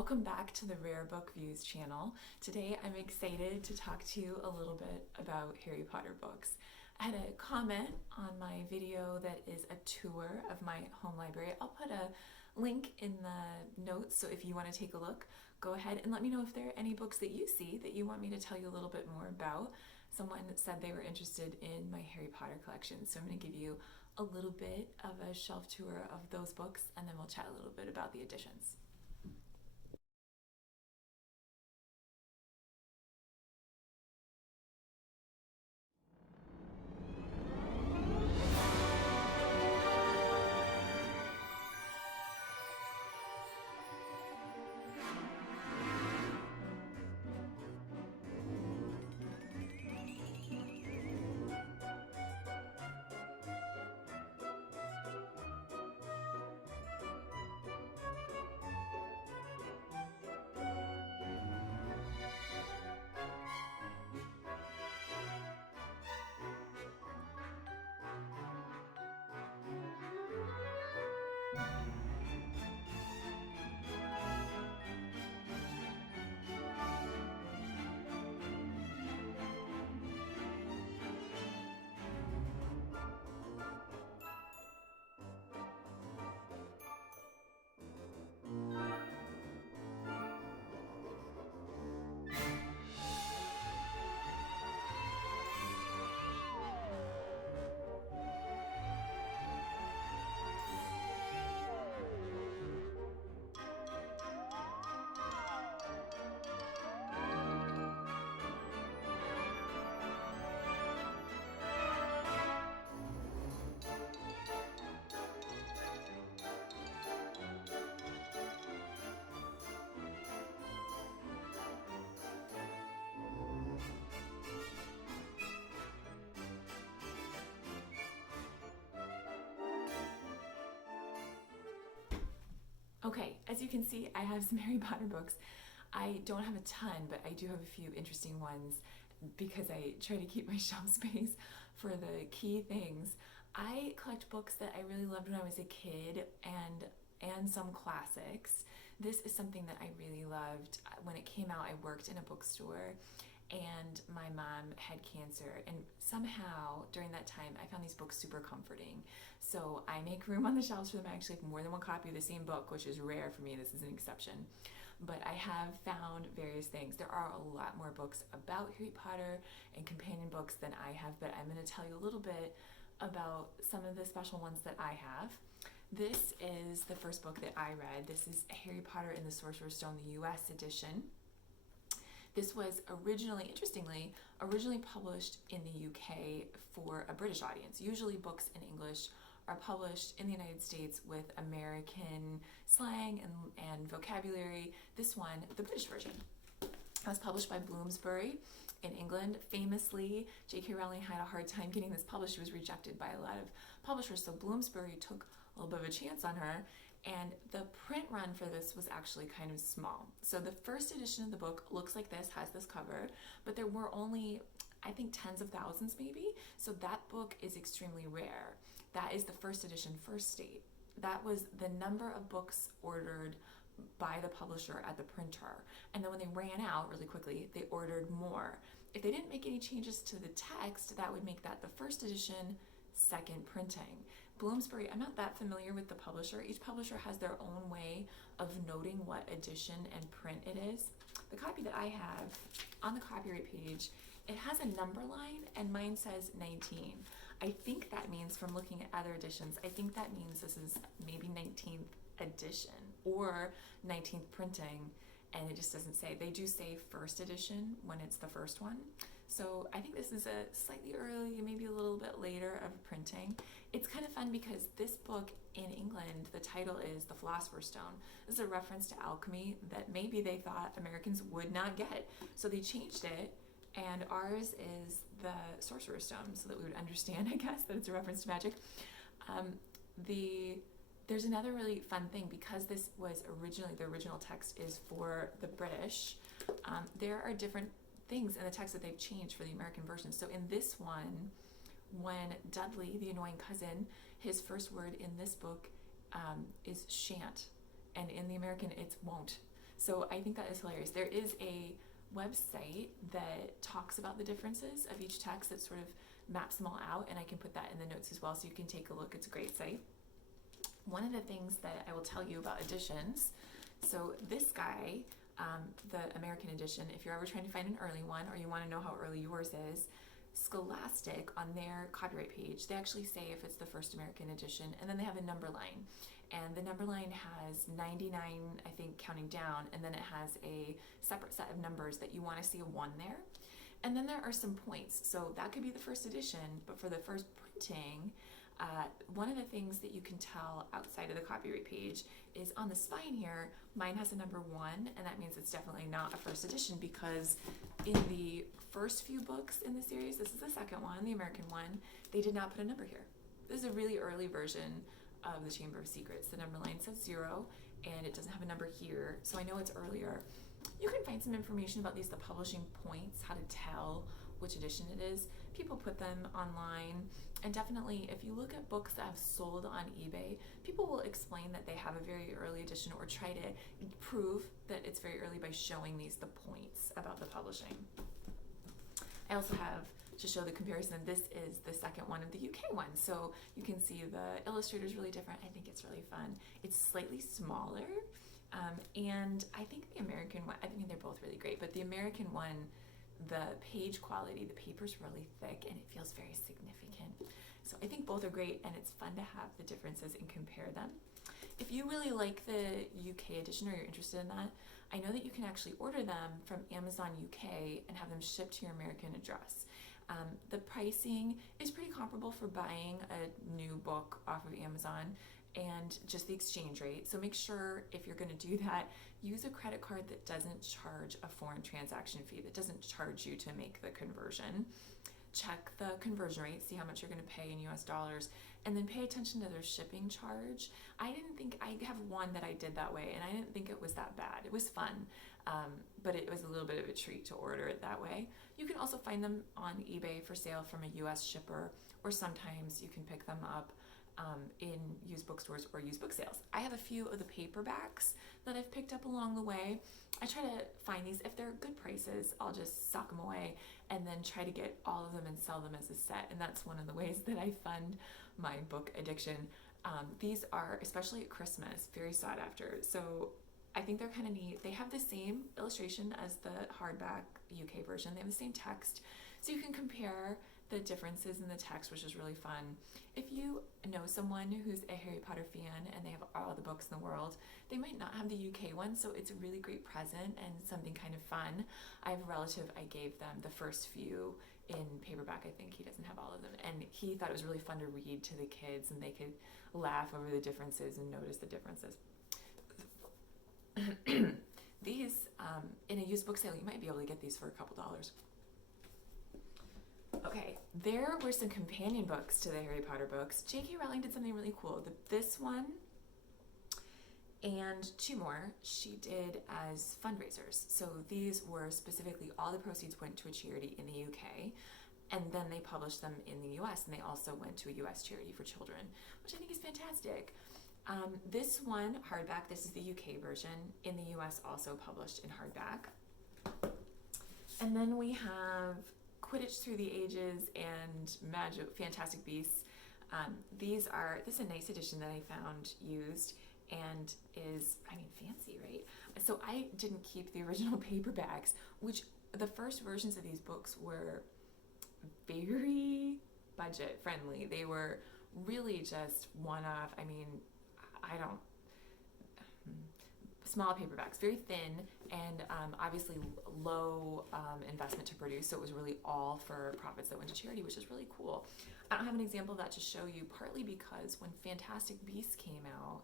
Welcome back to the Rare Book Views channel. Today I'm excited to talk to you a little bit about Harry Potter books. I had a comment on my video that is a tour of my home library. I'll put a link in the notes, so if you want to take a look, go ahead and let me know if there are any books that you see that you want me to tell you a little bit more about. Someone said they were interested in my Harry Potter collection, so I'm going to give you a little bit of a shelf tour of those books, and then we'll chat a little bit about the editions. Okay, as you can see, I have some Harry Potter books. I don't have a ton, but I do have a few interesting ones because I try to keep my shelf space for the key things. I collect books that I really loved when I was a kid and some classics. This is something that I really loved. When it came out, I worked in a bookstore and my mom had cancer, and somehow during that time I found these books super comforting. So I make room on the shelves for them. I actually have more than one copy of the same book, which is rare for me. This is an exception. But I have found various things. There are a lot more books about Harry Potter and companion books than I have, but I'm going to tell you a little bit about some of the special ones that I have. This is the first book that I read. This is Harry Potter and the Sorcerer's Stone, the US edition. This was interestingly, published in the UK for a British audience. Usually books in English are published in the United States with American slang and vocabulary. This one, the British version, was published by Bloomsbury in England. Famously, J.K. Rowling had a hard time getting this published. She was rejected by a lot of publishers, so Bloomsbury took a little bit of a chance on her, and the print run for this was actually kind of small. So the first edition of the book looks like this, has this cover, but there were only, I think, tens of thousands maybe, so that book is extremely rare. That is the first edition, first state. That was the number of books ordered by the publisher at the printer, and then when they ran out really quickly, they ordered more. If they didn't make any changes to the text, that would make that the first edition, second printing. Bloomsbury, I'm not that familiar with the publisher. Each publisher has their own way of noting what edition and print it is. The copy that I have, on the copyright page, it has a number line and mine says 19. I think that means, from looking at other editions, I think that means this is maybe 19th edition or 19th printing, and it just doesn't say. They do say first edition when it's the first one. So I think this is a slightly early, maybe a little bit later of printing. It's kind of fun because this book in England, the title is The Philosopher's Stone. This is a reference to alchemy that maybe they thought Americans would not get. So they changed it, and ours is the Sorcerer's Stone, so that we would understand, I guess, that it's a reference to magic. There's another really fun thing, because this was originally, the original text is for the British. There are different things in the text that they've changed for the American version. So in this one, when Dudley, the annoying cousin, his first word in this book is shan't, and in the American it's won't. So I think that is hilarious. There is a website that talks about the differences of each text that sort of maps them all out, and I can put that in the notes as well so you can take a look. It's a great site. One of the things that I will tell you about editions, so this guy, the American edition, if you're ever trying to find an early one or you want to know how early yours is, Scholastic on their copyright page, they actually say if it's the first American edition, and then they have a number line. And the number line has 99, I think, counting down, and then it has a separate set of numbers that you want to see a 1 there. And then there are some points. So that could be the first edition, but for the first printing, one of the things that you can tell outside of the copyright page is on the spine here, mine has a number 1, and that means it's definitely not a first edition, because in the first few books in the series, this is the second one, the American one, they did not put a number here. This is a really early version of the Chamber of Secrets. The number line says 0, and it doesn't have a number here, so I know it's earlier. You can find some information about these, the publishing points, how to tell which edition it is. People put them online, and definitely if you look at books that have sold on eBay, people will explain that they have a very early edition or try to prove that it's very early by showing these the points about the publishing. I also have to show the comparison. This is the second one of the UK one, so you can see the illustrator is really different. I think it's really fun. It's slightly smaller, and I think the American one, I mean, they're both really great, but the American one, the page quality, the paper's really thick and it feels very significant. So I think both are great, and it's fun to have the differences and compare them. If you really like the UK edition or you're interested in that, I know that you can actually order them from Amazon UK and have them shipped to your American address. The pricing is pretty comparable for buying a new book off of Amazon and just the exchange rate. So make sure if you're going to do that, use a credit card that doesn't charge a foreign transaction fee, that doesn't charge you to make the conversion. Check the conversion rate, see how much you're going to pay in US dollars, and then pay attention to their shipping charge. I have one that I did that way, and I didn't think it was that bad. It was fun, but it was a little bit of a treat to order it that way. You can also find them on eBay for sale from a US shipper, or sometimes you can pick them up in used bookstores or used book sales. I have a few of the paperbacks that I've picked up along the way. I try to find these. If they're good prices, I'll just sock them away and then try to get all of them and sell them as a set. And that's one of the ways that I fund my book addiction. These are, especially at Christmas, very sought after. So I think they're kind of neat. They have the same illustration as the hardback UK version. They have the same text. So you can compare the differences in the text, which is really fun. If you know someone who's a Harry Potter fan and they have all the books in the world, they might not have the UK one, so it's a really great present and something kind of fun. I have a relative, I gave them the first few in paperback. I think he doesn't have all of them, and he thought it was really fun to read to the kids, and they could laugh over the differences and notice the differences. These, in a used book sale, you might be able to get these for a couple dollars. Okay, there were some companion books to the Harry Potter books. J.K. Rowling did something really cool. This one and 2 more she did as fundraisers. So these were specifically, all the proceeds went to a charity in the UK, and then they published them in the US, and they also went to a US charity for children, which I think is fantastic. This one, hardback, this is the UK version. In the US, also published in hardback. And then we have Quidditch Through the Ages and Fantastic Beasts. This is a nice edition that I found used and is, fancy, right? So I didn't keep the original paperbacks, which the first versions of these books were very budget friendly. They were really just one-off. Small paperbacks, very thin, and obviously low investment to produce, so it was really all for profits that went to charity, which is really cool. I don't have an example of that to show you, partly because when Fantastic Beasts came out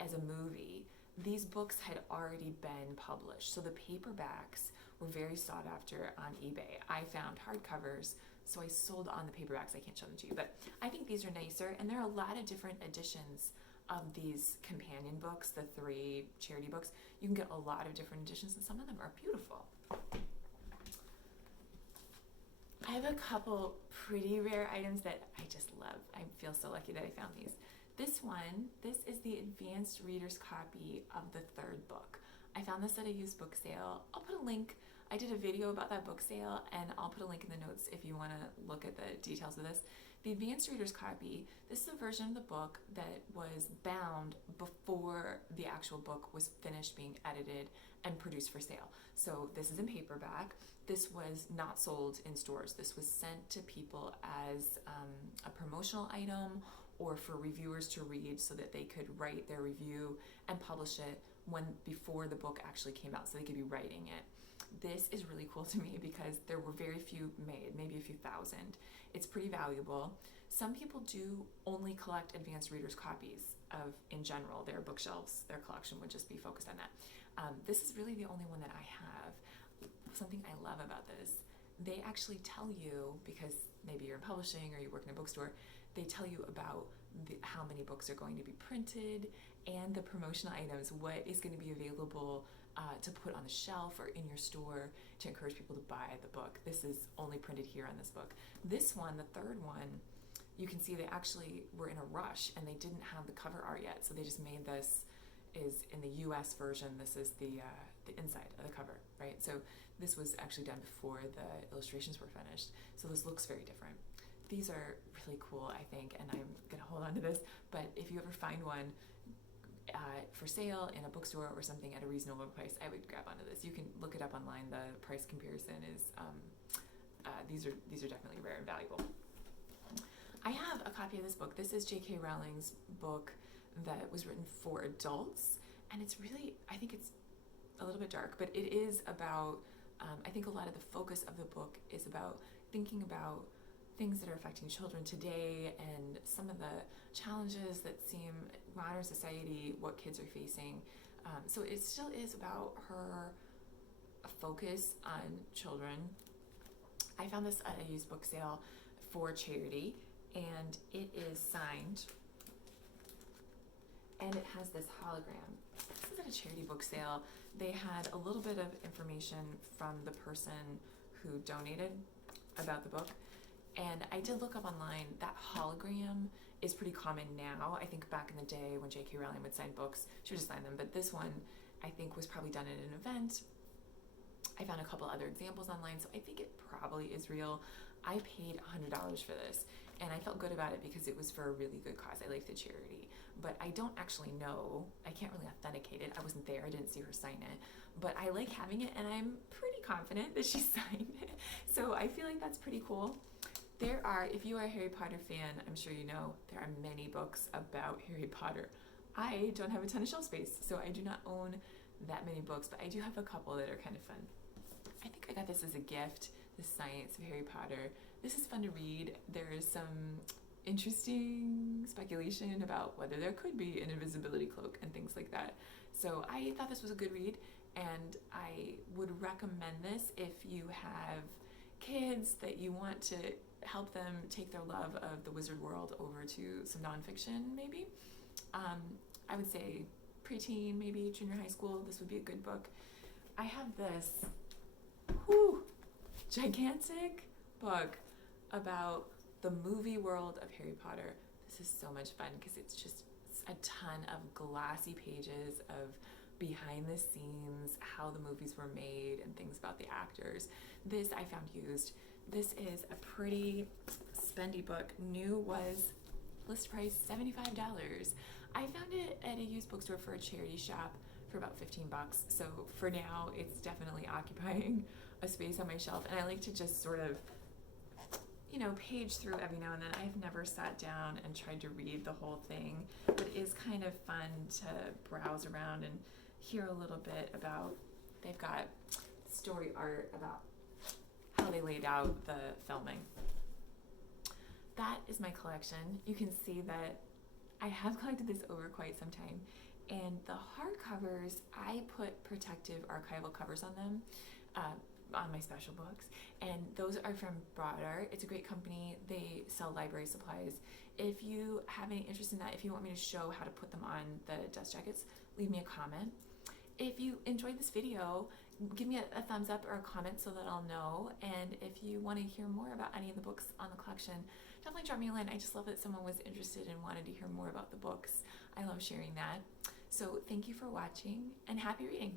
as a movie, these books had already been published, so the paperbacks were very sought after on eBay. I found hardcovers, so I sold on the paperbacks. I can't show them to you, but I think these are nicer, and there are a lot of different editions of these companion books, the 3 charity books. You can get a lot of different editions, and some of them are beautiful. I have a couple pretty rare items that I just love. I feel so lucky that I found these. This is the advanced reader's copy of the 3rd book. I found this at a used book sale. I'll put a link. I did a video about that book sale, and I'll put a link in the notes if you want to look at the details of this. The advanced reader's copy, this is a version of the book that was bound before the actual book was finished being edited and produced for sale. So this is in paperback. This was not sold in stores. This was sent to people as a promotional item or for reviewers to read so that they could write their review and publish it before the book actually came out, so they could be writing it. This is really cool to me because there were very few made, maybe a few thousand. It's pretty valuable. Some people do only collect advanced readers copies of, in general, their bookshelves. Their collection would just be focused on that. This is really the only one that I have. Something I love about this, they actually tell you, because maybe you're in publishing or you work in a bookstore, they tell you about how many books are going to be printed and the promotional items, what is going to be available to put on the shelf or in your store to encourage people to buy the book. This is only printed here on this book. This one, the third one, you can see they actually were in a rush and they didn't have the cover art yet, so they just made this. Is in the US version, this is the inside of the cover, right? So this was actually done before the illustrations were finished, so this looks very different. These are really cool, I think, and I'm gonna hold on to this, but if you ever find one for sale in a bookstore or something at a reasonable price, I would grab onto this. You can look it up online. The price comparison is these are definitely rare and valuable. I have a copy of this book. This is J.K. Rowling's book that was written for adults, and it's really, I think it's a little bit dark, but it is about, I think a lot of the focus of the book is about thinking about things that are affecting children today and some of the challenges that seem modern society, what kids are facing. So it still is about her focus on children. I found this at a used book sale for charity, and it is signed, and it has this hologram. This is at a charity book sale. They had a little bit of information from the person who donated about the book, and I did look up online. That hologram is pretty common now. I think back in the day when J.K. Rowling would sign books, she would just sign them, but this one I think was probably done at an event. I found a couple other examples online, so I think it probably is real. I paid $100 for this, and I felt good about it because it was for a really good cause. I like the charity, but I don't actually know. I can't really authenticate it. I wasn't there. I didn't see her sign it, but I like having it, and I'm pretty confident that she signed it. So I feel like that's pretty cool. There are, if you are a Harry Potter fan, I'm sure you know, there are many books about Harry Potter. I don't have a ton of shelf space, so I do not own that many books, but I do have a couple that are kind of fun. I think I got this as a gift, The Science of Harry Potter. This is fun to read. There is some interesting speculation about whether there could be an invisibility cloak and things like that. So I thought this was a good read, and I would recommend this if you have kids that you want to help them take their love of the wizard world over to some nonfiction, maybe. I would say preteen, maybe junior high school, this would be a good book. I have this gigantic book about the movie world of Harry Potter. This is so much fun because it's just a ton of glossy pages of behind the scenes, how the movies were made, and things about the actors. This I found used. This is a pretty spendy book. New was list price $75. I found it at a used bookstore for a charity shop for about $15. So for now, it's definitely occupying a space on my shelf, and I like to just sort of, you know, page through every now and then. I've never sat down and tried to read the whole thing, but it is kind of fun to browse around and hear a little bit about, they've got story art about how they laid out the filming. That is my collection. You can see that I have collected this over quite some time, and the hardcovers, I put protective archival covers on them, on my special books, and those are from Broad Art. It's a great company. They sell library supplies. If you have any interest in that, if you want me to show how to put them on the dust jackets, leave me a comment. If you enjoyed this video, give me a thumbs up or a comment so that I'll know. And if you want to hear more about any of the books on the collection, definitely drop me a line. I just love that someone was interested and wanted to hear more about the books. I love sharing that. So thank you for watching, and happy reading.